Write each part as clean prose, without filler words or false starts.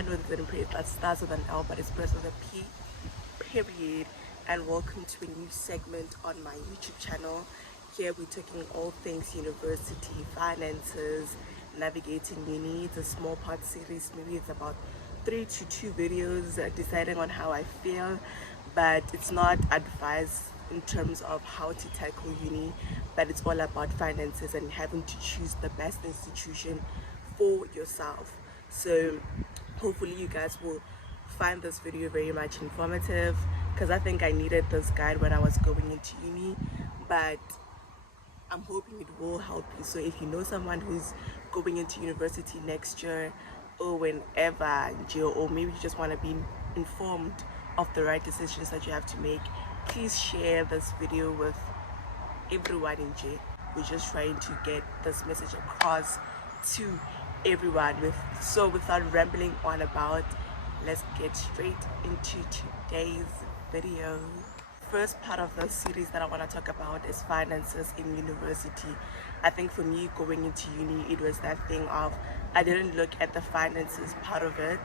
I know that that starts with an L, but it starts with a P, period. And welcome to a new segment on my YouTube channel. Here we're talking all things university, finances, navigating uni. It's a small part series. Maybe it's about 3 to 2 videos, deciding on how I feel, but it's not advice in terms of how to tackle uni, but it's all about finances and having to choose the best institution for yourself. So hopefully you guys will find this video very much informative, because I think I needed this guide when I was going into uni, but I'm hoping it will help you. So if you know someone who's going into university next year or whenever, or maybe you just want to be informed of the right decisions that you have to make, please share this video with everyone in J. We're just trying to get this message across to everyone. So without rambling on about, let's get straight into today's video. First part of the series that I want to talk about is finances in university. I think for me, going into uni, it was that thing of I didn't look at the finances part of it.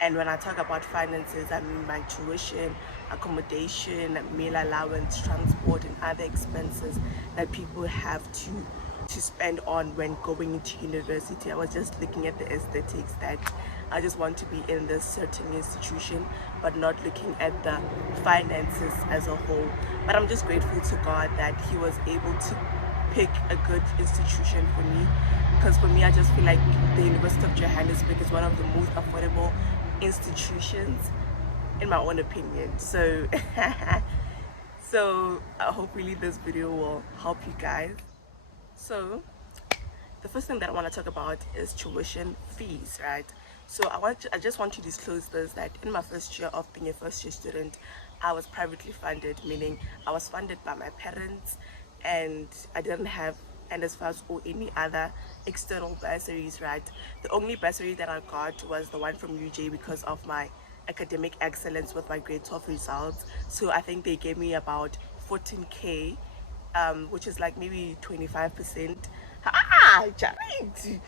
And when I talk about finances, I mean my tuition, accommodation, meal allowance, transport, and other expenses that people have to spend on when going into university. I was just looking at the aesthetics, that I just want to be in this certain institution, but not looking at the finances as a whole. But I'm just grateful to God that He was able to pick a good institution for me, because for me, I just feel like the University of Johannesburg is one of the most affordable institutions in my own opinion. So hopefully this video will help you guys. So the first thing that I want to talk about is tuition fees, right? So I just want to disclose this, that in my first year of being a first year student, I was privately funded, meaning I was funded by my parents, and I didn't have NSFAS or any other external bursaries, right? The only bursary that I got was the one from UJ because of my academic excellence with my grade 12 results. So I think they gave me about 14k, which is like maybe 25%. Jared!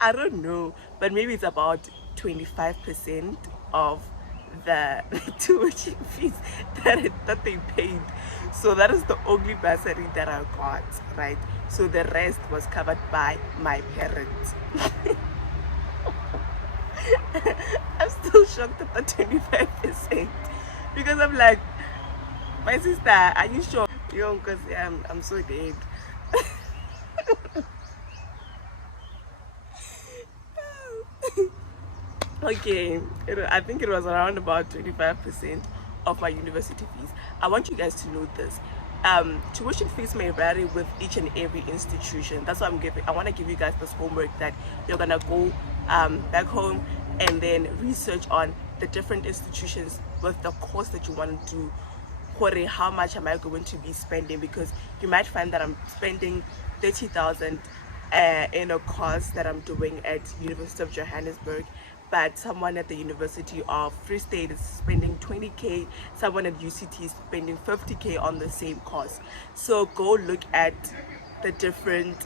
I don't know, but maybe it's about 25% of the tuition fees that they paid. So that is the only bursary that I got, right? So the rest was covered by my parents. I'm still shocked at the 25%, because I'm like, my sister, are you sure? Yo, because I'm so dead. Okay, I think it was around about 25% of my university fees. I want you guys to know this. Tuition fees may vary with each and every institution. That's why I want to give you guys this homework, that you're gonna go back home and then research on the different institutions with the course that you want to do. How much am I going to be spending? Because you might find that I'm spending 30,000 in a course that I'm doing at University of Johannesburg, but someone at the University of Free State is spending 20k, someone at UCT is spending 50k on the same course. So go look at the different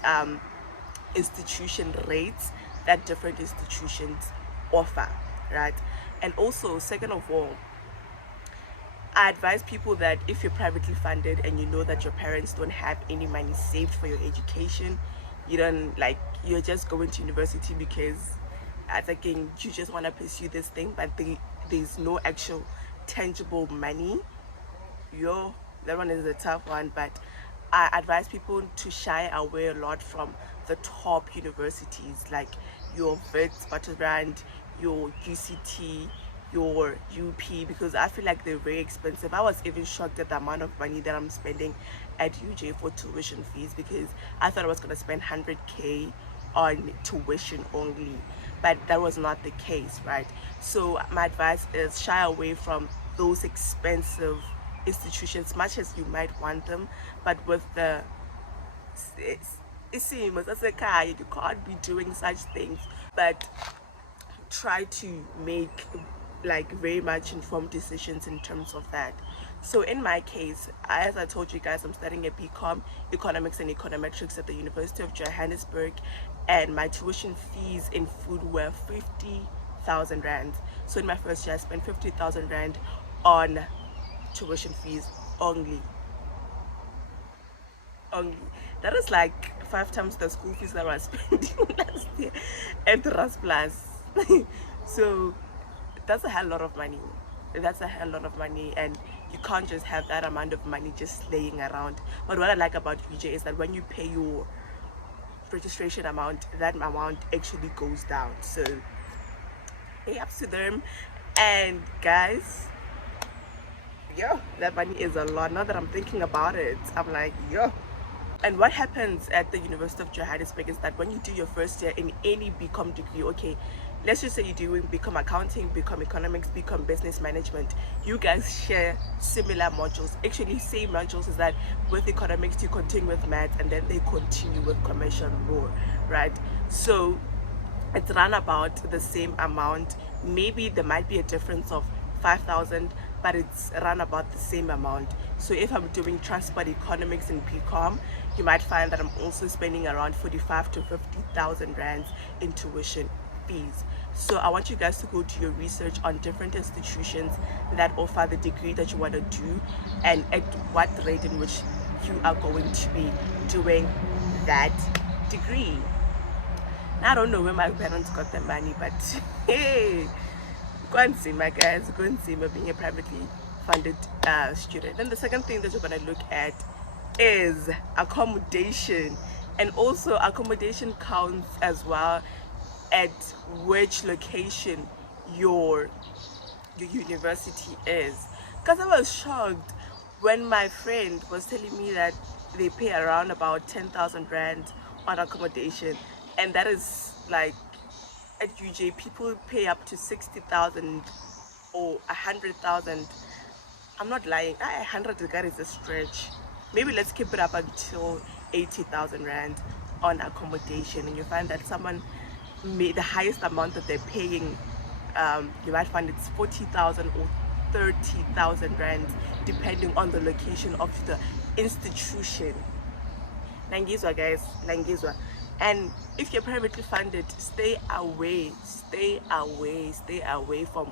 institution rates that different institutions offer, right? And also, second of all, I advise people that if you're privately funded and you know that your parents don't have any money saved for your education, you're just going to university because you just want to pursue this thing, but there's no actual tangible money. That one is a tough one, but I advise people to shy away a lot from the top universities, like your vides, your UCT, your UP, because I feel like they're very expensive. I was even shocked at the amount of money that I'm spending at UJ for tuition fees, because I thought I was going to spend 100k on tuition only, but that was not the case, right? So my advice is shy away from those expensive institutions, much as you might want them, but with the it seems as a car, you can't be doing such things, but try to make like very much informed decisions in terms of that. So in my case, as I told you guys, I'm studying a BCOM, economics and econometrics at the University of Johannesburg, and my tuition fees in food were 50,000 rand. So in my first year I spent 50,000 rand on tuition fees only. That is like 5 times the school fees that I was spending last year at Rasplus. So that's a hell lot of money. That's a hell lot of money, and you can't just have that amount of money just laying around. But what I like about UJ is that when you pay your registration amount, that amount actually goes down. So hey, ups to them. And guys, yo, that money is a lot. Now that I'm thinking about it, I'm like, yo. And what happens at the University of Johannesburg is that when you do your first year in any BCom degree, okay, let's just say you're doing BCom accounting, BCom economics, BCom business management, you guys share similar modules. Actually, same modules is that with economics you continue with math, and then they continue with commercial law, right? So it's run about the same amount. Maybe there might be a difference of 5,000, but it's run about the same amount. So if I'm doing transport economics in BCom, you might find that I'm also spending around 45 to 50,000 rands in tuition fees. So I want you guys to go do your research on different institutions that offer the degree that you want to do, and at what rate in which you are going to be doing that degree. I don't know where my parents got the money, but hey, go and see my guys, go and see me being a privately funded student. Then the second thing that you're going to look at is accommodation, and also accommodation counts as well at which location your university is. Because I was shocked when my friend was telling me that they pay around about 10,000 rand on accommodation, and that is like at UJ people pay up to 60,000 or 100,000. I'm not lying. 100 is a stretch. Maybe let's keep it up until 80,000 rand on accommodation, and you find that someone the highest amount that they're paying, you might find it's 40,000 or 30,000 rand, depending on the location of the institution. Langizwa, guys, Langizwa. And if you're privately funded, stay away from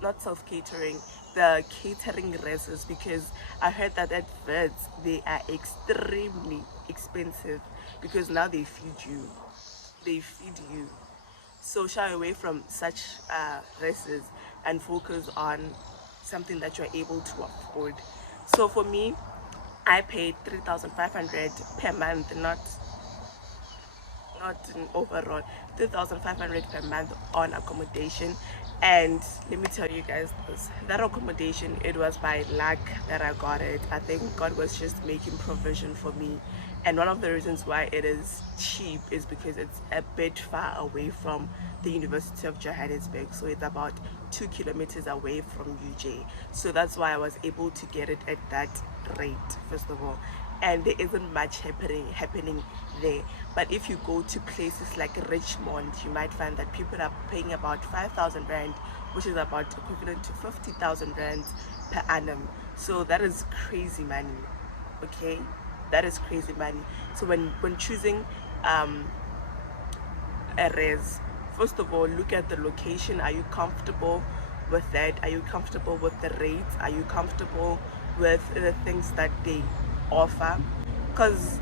not self-catering, the catering races, because I heard that at vides they are extremely expensive, because now they feed you. So shy away from such races and focus on something that you're able to afford. So for me, I paid 3,500 per month, not in overall, 3,500 per month on accommodation. And let me tell you guys this, that accommodation, it was by luck that I got it. I think God was just making provision for me. And one of the reasons why it is cheap is because it's a bit far away from the University of Johannesburg. So it's about 2 kilometers away from UJ. So that's why I was able to get it at that rate, first of all. And there isn't much happening there. But if you go to places like Richmond, you might find that people are paying about 5,000 rand, which is about equivalent to 50,000 rand per annum. So that is crazy money, okay? That is crazy money. So when choosing a res, first of all, look at the location. Are you comfortable with that? Are you comfortable with the rates? Are you comfortable with the things that they offer? Because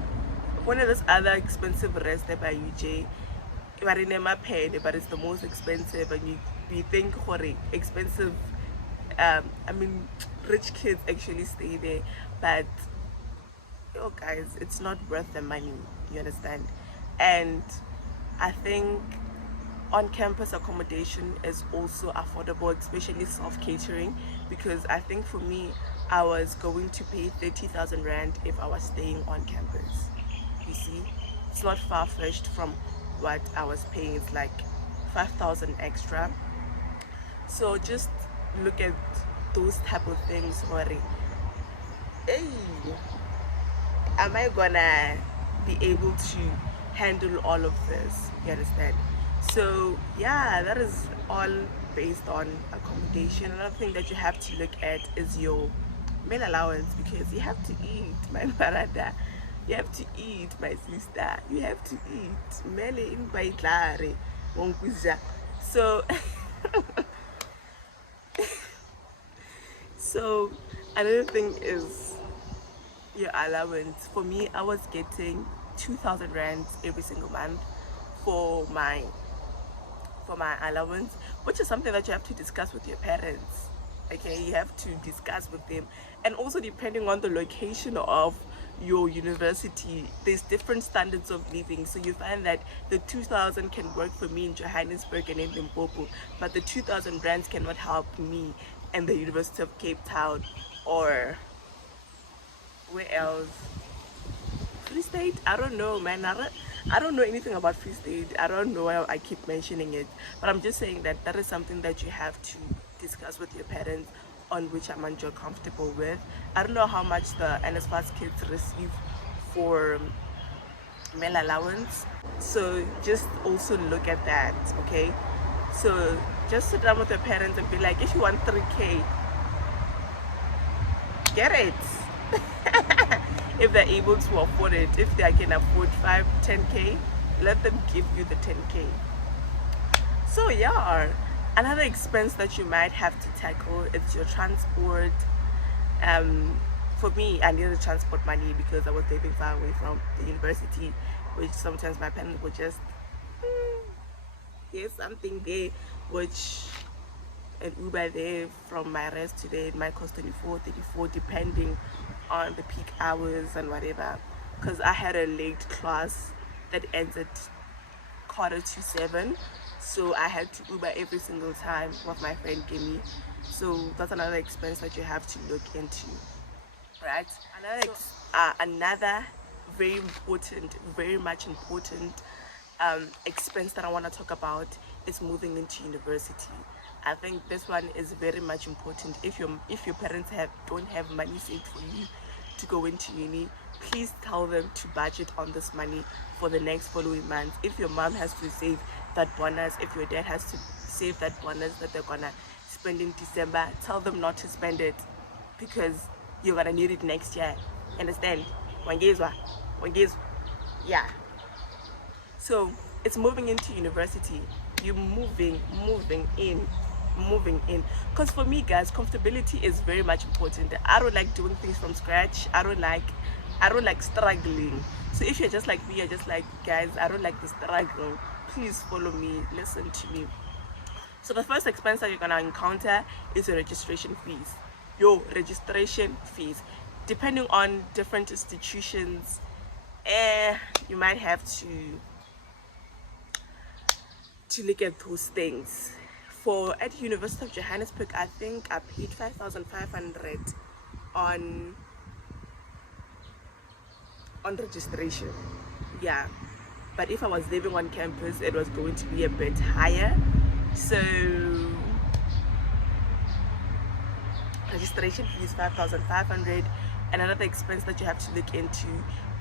one of those other expensive res there by UJ, but it's the most expensive, and you think expensive, I mean rich kids actually stay there, but yo guys, it's not worth the money, you understand? And I think on-campus accommodation is also affordable, especially self-catering, because I think for me, I was going to pay 30,000 rand if I was staying on campus. You see, it's not far-fetched from what I was paying. It's like 5,000 extra. So just look at those type of things. Worry, hey, am I gonna be able to handle all of this? You understand? So yeah, that is all based on accommodation. Another thing that you have to look at is your meal allowance, because you have to eat, my brother. You have to eat, my sister. You have to eat. Mele in baitlare, wonkuza. So so another thing is your allowance. For me, I was getting 2,000 rands every single month for my allowance, which is something that you have to discuss with your parents. Okay, you have to discuss with them, and also depending on the location of your university, there's different standards of living. So you find that the 2,000 can work for me in Johannesburg and in Limpopo, but the 2,000 rands cannot help me in the University of Cape Town, or where else? Free State? I don't know, man. I don't know anything about Free State. I don't know why I keep mentioning it. But I'm just saying that that is something that you have to discuss with your parents on which amount you're comfortable with. I don't know how much the NSFAS kids receive for meal allowance. So just also look at that, okay? So just sit down with your parents and be like, if you want 3K, get it. If they're able to afford it, if they can afford 10K, let them give you the 10K. So yeah, another expense that you might have to tackle is your transport. For me, I needed transport money because I was living far away from the university, which sometimes my parents would just here's something there, which an Uber there from my rest today, it might cost 34, depending on the peak hours and whatever, because I had a late class that ends at 6:45, so I had to Uber every single time what my friend gave me. So that's another expense that you have to look into, right? Another very much important expense that I want to talk about is moving into university. I think this one is very much important. If your parents don't have money saved for you to go into uni, please tell them to budget on this money for the next following months. If your mom has to save that bonus, if your dad has to save that bonus that they're gonna spend in December, tell them not to spend it, because you're gonna need it next year. Understand? Wangezwa. Yeah. So it's moving into university. You're moving in. Because for me, guys, comfortability is very much important. I don't like doing things from scratch. I don't like struggling. So if you're just like me, you're just like, guys, I don't like the struggle, please follow me, listen to me. So the first expense that you're gonna encounter is your registration fees. Depending on different institutions, you might have to look at those things. At University of Johannesburg, I think I paid 5,500 on registration. Yeah, but if I was living on campus, it was going to be a bit higher. So registration fee is 5,500. And another expense that you have to look into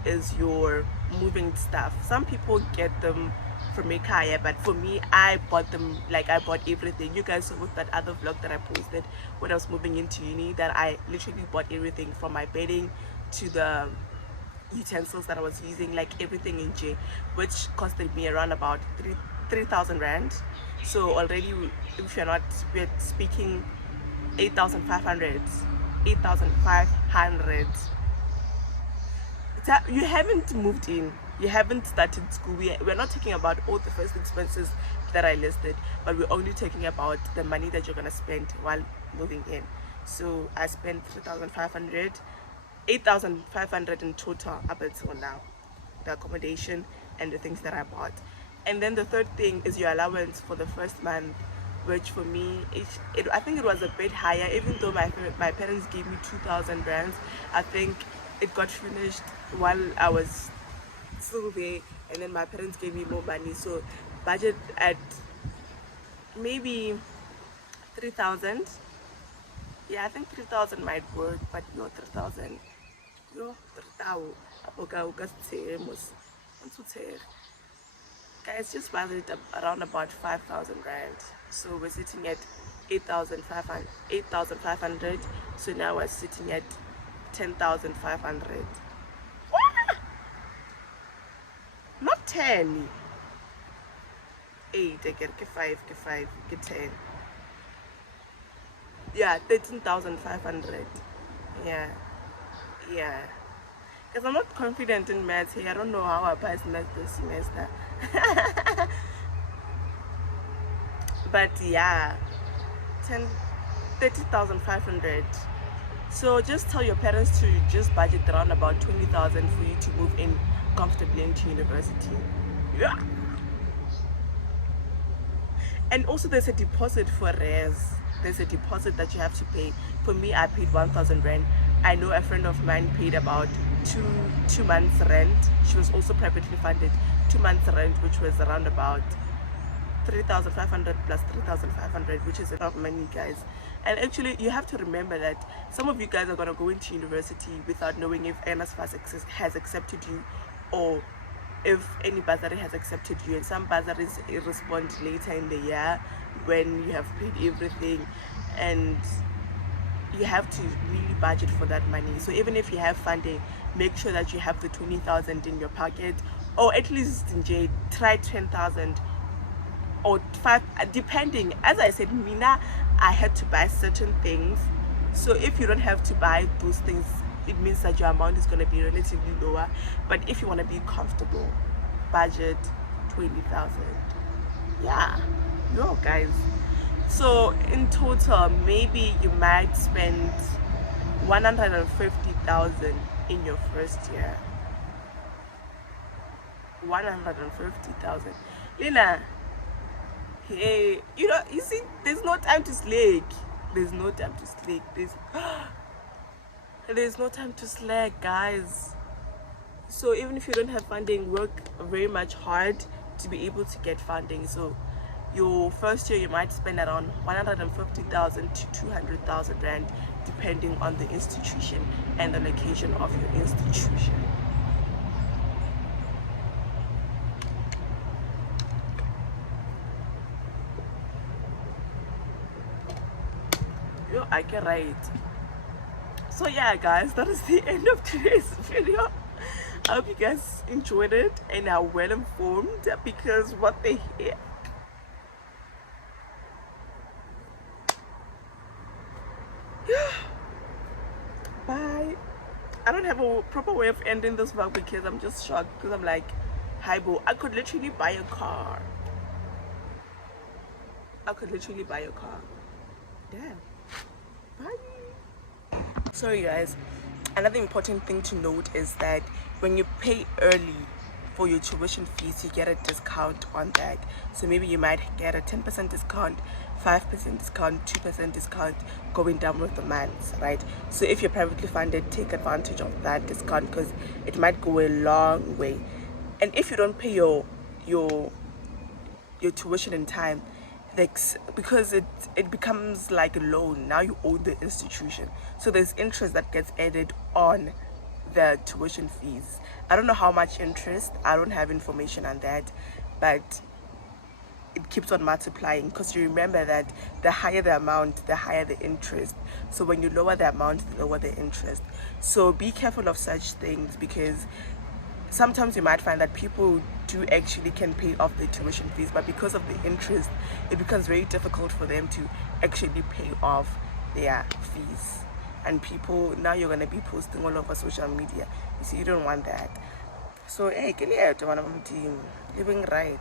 is your moving stuff. Some people get them from Ekaya, but for me, I bought them, like I bought everything. You guys saw with that other vlog that I posted when I was moving into uni, that I literally bought everything from my bedding to the utensils that I was using, like everything in J, which costed me around about 3,000 rand. So already, if you're not, we're speaking 8,500. You haven't moved in, you haven't started school. We're not talking about all the first expenses that I listed, but we're only talking about the money that you're gonna spend while moving in. So I spent 3,500, 8,500 in total up until now, the accommodation and the things that I bought. And then the third thing is your allowance for the first month, which for me, I think it was a bit higher. Even though my parents gave me 2,000 rands, I think it got finished while I was still there, and then my parents gave me more money. So budget at maybe 3,000. Yeah, I think 3,000 might work, but no, 3,000. No, 3,000. guys, just budget around about 5,000 rand. So we're sitting at 8,500. So now we're sitting at 10,500. Not 10. 8, I get 5, get 5, get 10. Yeah, 13,500. Yeah. Because I'm not confident in maths here. I don't know how I passed maths this semester. But yeah, 30,500. So just tell your parents to just budget around about 20,000 for you to move in comfortably into university. Yeah. And also there's a deposit for res. There's a deposit that you have to pay. For me, I paid 1,000 rand. I know a friend of mine paid about two months rent. She was also privately funded. 2 months rent, which was around about 3,500 plus 3,500, which is a lot of money, guys. And actually, you have to remember that some of you guys are going to go into university without knowing if NSFAS has accepted you, or if any bursary has accepted you. And some bursaries respond later in the year when you have paid everything, and you have to really budget for that money. So even if you have funding, make sure that you have the 20,000 in your pocket, or at least try 10,000 or 5, depending. As I said, Mina, I had to buy certain things. So if you don't have to buy those things, it means that your amount is going to be relatively lower. But if you want to be comfortable, budget 20,000. Yeah, no, guys. So in total, maybe you might spend 150,000 in your first year. 150,000. Lena, hey, you see, there's no time to slack. There's no time to slack. There's no time to slack, guys. So even if you don't have funding, work very much hard to be able to get funding. So your first year, you might spend around 150,000 to 200,000 rand, depending on the institution and the location of your institution. I can write. So yeah, guys, that is the end of today's video. I hope you guys enjoyed it and are well informed, because what the heck. Bye. I don't have a proper way of ending this vlog because I'm just shocked, because I'm like, hi bro, I could literally buy a car. Damn. Bye. Sorry guys, another important thing to note is that when you pay early for your tuition fees, you get a discount on that. So maybe you might get a 10% discount, 5% discount, 2% discount going down with the months, right? So if you're privately funded, take advantage of that discount, because it might go a long way. And if you don't pay your tuition in time, because it becomes like a loan, now you own the institution, so there's interest that gets added on the tuition fees. I don't know how much interest, I don't have information on that, but it keeps on multiplying, because you remember that the higher the amount, the higher the interest. So when you lower the amount, the lower the interest. So be careful of such things, because sometimes you might find that people do actually can pay off their tuition fees, but because of the interest, it becomes very difficult for them to actually pay off their fees. And people, now you're going to be posting all over social media. You see, you don't want that. So hey, can you help one of them team living right?